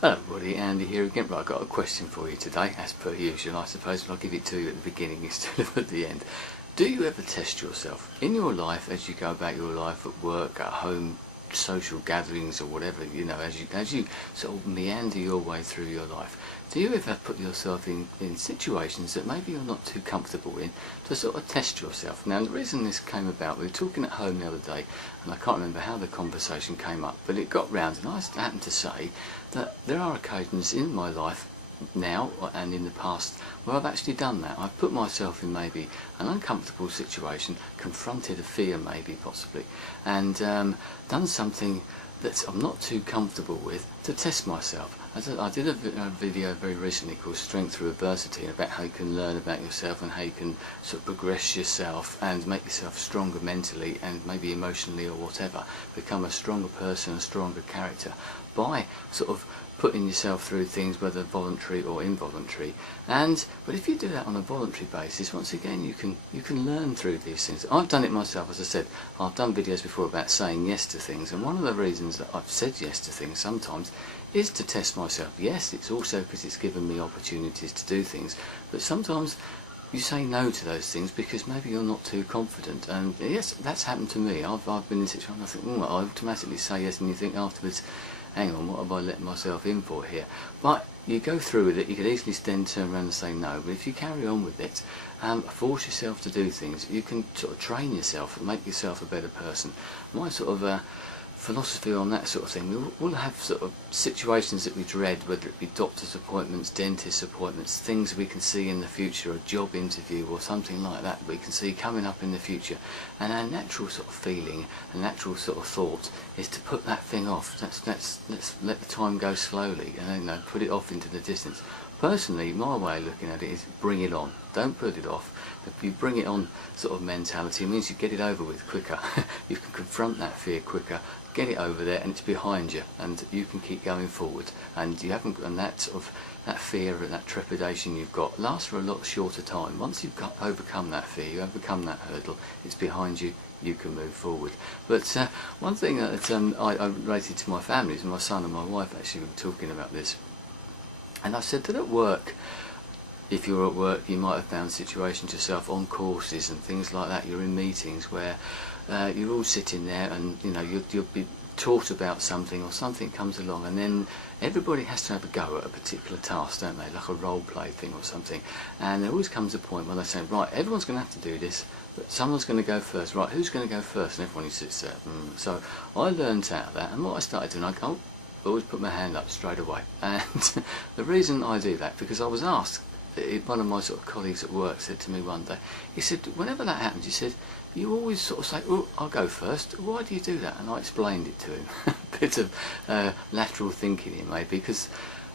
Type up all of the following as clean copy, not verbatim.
Hello everybody, Andy here again. Right, I've got a question for you today, as per usual I suppose, but I'll give it to you at the beginning instead of at the end. Do you ever test yourself in your life as you go about your life at work, at home, social gatherings or whatever, you know, as you sort of meander your way through your life? Do you ever put yourself in situations that maybe you're not too comfortable in to sort of test yourself? Now, the reason this came about, we were talking at home the other day, and I can't remember how the conversation came up, but it got round, and I happened to say that there are occasions in my life now and in the past where I've actually done that. I've put myself in maybe an uncomfortable situation, confronted a fear maybe possibly, and done something that I'm not too comfortable with to test myself. I did a video very recently called Strength Through Adversity, about how you can learn about yourself and how you can sort of progress yourself and make yourself stronger mentally and maybe emotionally or whatever, become a stronger person, a stronger character by sort of putting yourself through things, whether voluntary or involuntary. But if you do that on a voluntary basis, once again you can learn through these things. I've done it myself, as I said. I've done videos before about saying yes to things, and one of the reasons that I've said yes to things sometimes is to test myself. Yes, it's also because it's given me opportunities to do things, but sometimes you say no to those things because maybe you're not too confident. And yes, that's happened to me. I've been in a situation I think, I automatically say yes, and you think afterwards, hang on, what have I let myself in for here? But you go through with it. You could easily then turn around and say no, but if you carry on with it, force yourself to do things, you can sort of train yourself and make yourself a better person. My sort of philosophy on that sort of thing, we'll have sort of situations that we dread, whether it be doctor's appointments, dentist appointments, things we can see in the future, a job interview or something like that we can see coming up in the future, and our natural sort of feeling, a natural sort of thought is to put that thing off. Let's let the time go slowly, and put it off into the distance. Personally, my way of looking at it is bring it on. Don't put it off. If you bring it on sort of mentality, it means you get it over with quicker. You can confront that fear quicker, get it over there, and it's behind you, and you can keep going forward. And you haven't, and that sort of that fear, that trepidation you've got lasts for a lot shorter time. Once you've overcome that fear, you overcome that hurdle, it's behind you. You can move forward. But one thing that I related to my family is my son and my wife actually were talking about this. And I said that at work, if you're at work, you might have found situations yourself on courses and things like that. You're in meetings where you're all sitting there, and you'll be taught about something, or something comes along, and then everybody has to have a go at a particular task, don't they? Like a role play thing or something. And there always comes a point when they say, right, everyone's going to have to do this, but someone's going to go first. Right, who's going to go first? And everyone sits there. So I learned out of that, and what I started doing, I always put my hand up straight away. And the reason I do that, because I was asked, one of my sort of colleagues at work said to me one day, he said, whenever that happens, he said, you always sort of say, oh, I'll go first. Why do you do that? And I explained it to him. A bit of lateral thinking here maybe, because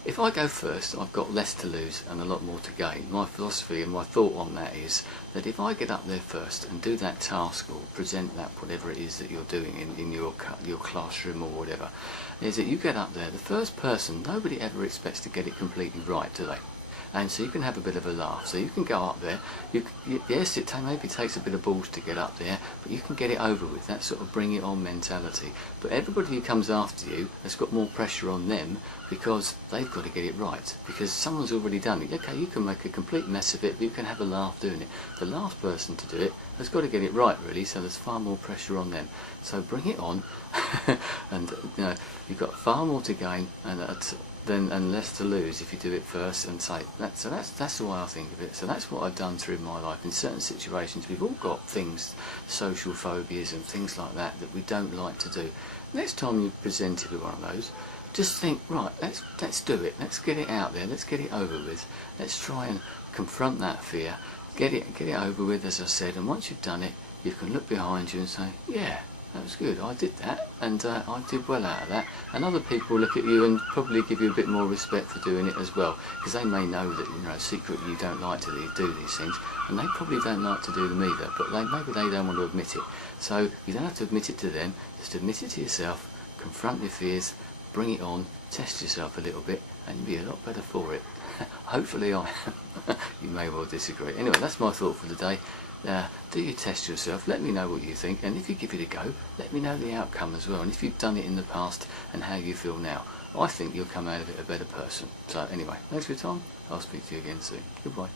if I go first, I've got less to lose and a lot more to gain. My philosophy and my thought on that is that if I get up there first and do that task or present that, whatever it is that you're doing in your classroom or whatever, is that you get up there, the first person, nobody ever expects to get it completely right, do they? And so you can have a bit of a laugh. So you can go up there. Yes, it maybe takes a bit of balls to get up there, but you can get it over with. That sort of bring it on mentality. But everybody who comes after you has got more pressure on them because they've got to get it right. Because someone's already done it. Okay, you can make a complete mess of it, but you can have a laugh doing it. The last person to do it has got to get it right, really. So there's far more pressure on them. So bring it on, and you've got far more to gain, and less to lose if you do it first. And say that. So that's the way I think of it. So that's what I've done through my life. In certain situations, we've all got things, social phobias and things like that we don't like to do. Next time you're presented with one of those, just think, right, let's do it. Let's get it out there. Let's get it over with. Let's try and confront that fear. Get it over with, as I said. And once you've done it, you can look behind you and say, yeah, that was good, I did that, and I did well out of that. And other people look at you and probably give you a bit more respect for doing it as well, because they may know that secretly you don't like to do these things, and they probably don't like to do them either, but maybe they don't want to admit it. So you don't have to admit it to them, just admit it to yourself, confront your fears, bring it on, test yourself a little bit, and you'll be a lot better for it. Hopefully I am. You may well disagree. Anyway, that's my thought for the day. Do you test yourself? Let me know what you think, and if you give it a go, let me know the outcome as well, and if you've done it in the past and how you feel now. I think you'll come out of it a better person. So anyway, thanks for your time. I'll speak to you again soon. Goodbye.